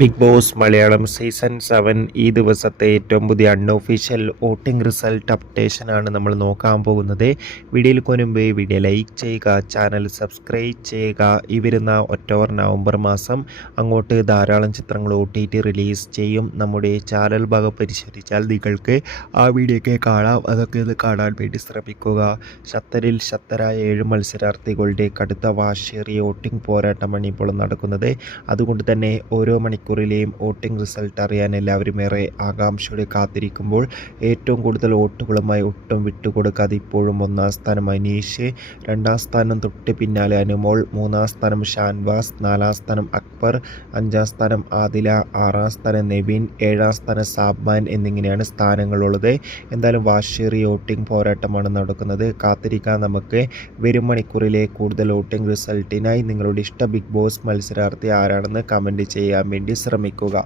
Big boss Malayalam season seven ഈ ദിവസത്തെ ഏറ്റവും പുതിയ അൺഒഫീഷ്യൽ വോട്ടിംഗ് റിസൾട്ട് അപ്ഡേഷനാണ് നമ്മൾ നോക്കാൻ പോകുന്നത്. വീഡിയോയിൽ കൊനുമ്പ് വീഡിയോ ലൈക്ക് ചെയ്യുക ചാനൽ സബ്സ്ക്രൈബ് ചെയ്യുക. ഈ വരുന്ന ഒക്ടോബർ നവംബർ മാസം അങ്ങോട്ട് ധാരാളം ചിത്രങ്ങൾ ഒ ടി ടി റിലീസ് ചെയ്യും. നമ്മുടെ ചാനൽ ഭാഗം പരിശോധിച്ചാൽ നിങ്ങൾക്ക് ആ വീഡിയോയൊക്കെ കാണാം. അതൊക്കെ ഇത് കാണാൻ വേണ്ടി ശ്രമിക്കുക. ഷത്തരിൽ ശക്തരായ ഏഴ് മത്സരാർത്ഥികളുടെ കടുത്ത വാശേറിയ വോട്ടിംഗ് പോരാട്ടമാണ് ഇപ്പോൾ നടക്കുന്നത്. അതുകൊണ്ട് തന്നെ ഓരോ മണിക്കൂറിലെയും വോട്ടിംഗ് റിസൾട്ട് അറിയാൻ എല്ലാവരും ഏറെ ആകാംക്ഷയോടെ കാത്തിരിക്കുമ്പോൾ ഏറ്റവും കൂടുതൽ വോട്ടുകളുമായി ഒട്ടും വിട്ടുകൊടുക്കാതെ ഇപ്പോഴും ഒന്നാം സ്ഥാനം അനീഷ് രണ്ടാം സ്ഥാനം തൊട്ട് പിന്നാലെ അനുമോൾ മൂന്നാം സ്ഥാനം ഷാൻവാസ് നാലാം സ്ഥാനം അക്ബർ അഞ്ചാം സ്ഥാനം ആദില ആറാം സ്ഥാനം നെവിൻ ഏഴാം സ്ഥാനം സാബ്മാൻ എന്നിങ്ങനെയാണ് സ്ഥാനങ്ങളുള്ളത്. എന്തായാലും വാശേറി വോട്ടിംഗ് പോരാട്ടമാണ് നടക്കുന്നത്. കാത്തിരിക്കാൻ നമുക്ക്. വരും മണിക്കൂറിലെ കൂടുതൽ വോട്ടിംഗ് റിസൾട്ടിനായി നിങ്ങളുടെ ഇഷ്ട ബിഗ് ബോസ് മത്സരാർത്ഥി ആരാണെന്ന് കമന്റ് ചെയ്യാൻ വേണ്ടി ശ്രമിക്കുക